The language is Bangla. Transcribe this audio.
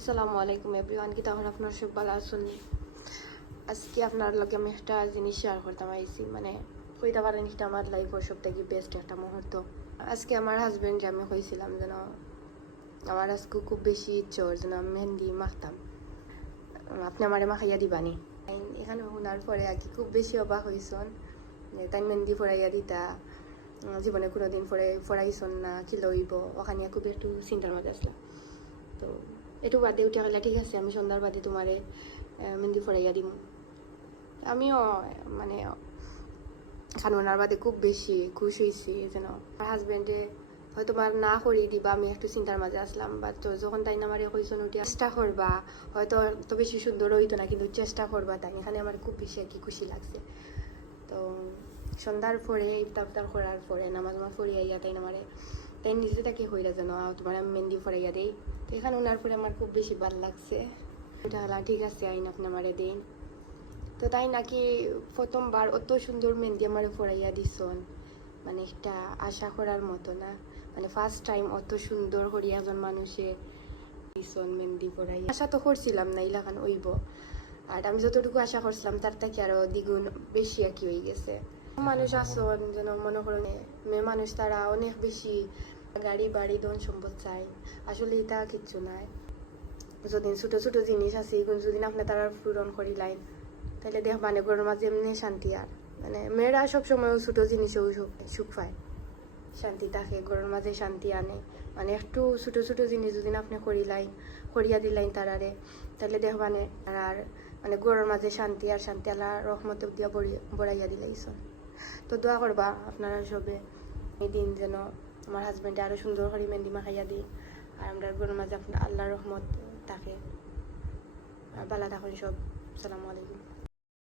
আসসালামু আলাইকুম এভরিওয়ান, কি তখন আপনার সব ভালো আছেন? আজকে আপনার লগে আমি একটা জিনিস শেয়ার করতাম আইছি, মানে কইতে পারেন এটা আমার লাইফের সব থেকে বেস্ট একটা মুহূর্ত। আজকে আমার হাজবেন্ড আমি কইছিলাম যেন আমার আজকে খুব বেশি ইচ্ছে ওর যেন আমি মেহেন্দি মাখতাম, আপনি আমারে মাখাইয়া দিবানি। এখানে শোনার পরে আর কি খুব বেশি অবাক হয়েছেন যে তাই মেহেন্দি ফরাইয়া দিতা, জীবনে কোনোদিন ফরাইছন না, কি লইব ওখানে খুব একটু চিন্তার মধ্যে আসলাম। তো একটু বাদে উঠে গেলে ঠিক আছে, আমি সন্ধ্যার বাদে তোমারে মেহেন্দি ফরাইয়া দিম। আমিও মানে খানোনার বাদে খুব বেশি খুশ হয়েছি যেন আমার হাজবেন্ডে হয়তো আমার না করি দিবা, আমি একটু চিন্তার মাঝে আসলাম। বা তো যখন তাই আমার কইসন উঠে চেষ্টা করবা, হয়তো তো বেশি সুন্দর হইতো না কিন্তু চেষ্টা করবা, তাই এখানে আমার খুব বেশি আর কি খুশি লাগছে। তো সন্ধ্যার পরে ইফতার করার পরে নামাজ ফরিয়াইয়া তাই আমারে তাই নিজে থেকে হইরা যেন তোমার আমি মেহেন্দি ফরাইয়া দেই। তো এখানে ওনার পরে আমার খুব বেশি ভালো লাগছে। এটা হলা ঠিক আছে আইন আপনি আমারে দেন। তো তাই নাকি প্রথমবার অত সুন্দর মেহেন্দি আমার ফরাইয়া দিছন, মানে একটা আশা করার মতো না, মানে ফার্স্ট টাইম অত সুন্দর করিয়া একজন মানুষে দিছন মেহেন্দি ফরাইয়া। আশা তো করছিলাম না ইলাখান হইব, আর আমি যতটুকু আশা করছিলাম তার থেকে আরো দ্বিগুণ বেশি আর কি হয়ে গেছে। মানুষ আসন যেন মনে করেন মেয়ে মানুষ তারা অনেক বেশি গাড়ি বাড়ি ধন সম্পদ চাই, আসলে এটা কিচ্ছু নাই। যদি ছোট ছোট জিনিস আছে এগুলো যদি আপনি তারা পূরণ করি লাইন, তাহলে দেখ মানে ঘরের মাঝে এমনি শান্তি। আর মানে মেয়েরা সবসময় ছোট জিনিসেও সুখ পায়, শান্তি থাকে ঘরের মাঝে শান্তি আনে। মানে একটু ছোট ছোট জিনিস যদি আপনি করিয়া দিলাইন তারারে, তাহলে দেখ মানে আর মানে ঘরের মাঝে শান্তি, আর শান্তি আল্লাহ রহমতে দিয়া বড়াইয়া দিলাইছন। তো দোয়া করবা আপনারা সবে এই দিন যেন আমার হাজবেন্ডে আরো সুন্দর করে মেহেন্দি মাখাইয়া দিই, আর আমরা ঘরের মাঝে আপনার আল্লাহর রহমত থাকে। আর ভালো থাকুন সব। আসসালামু আলাইকুম।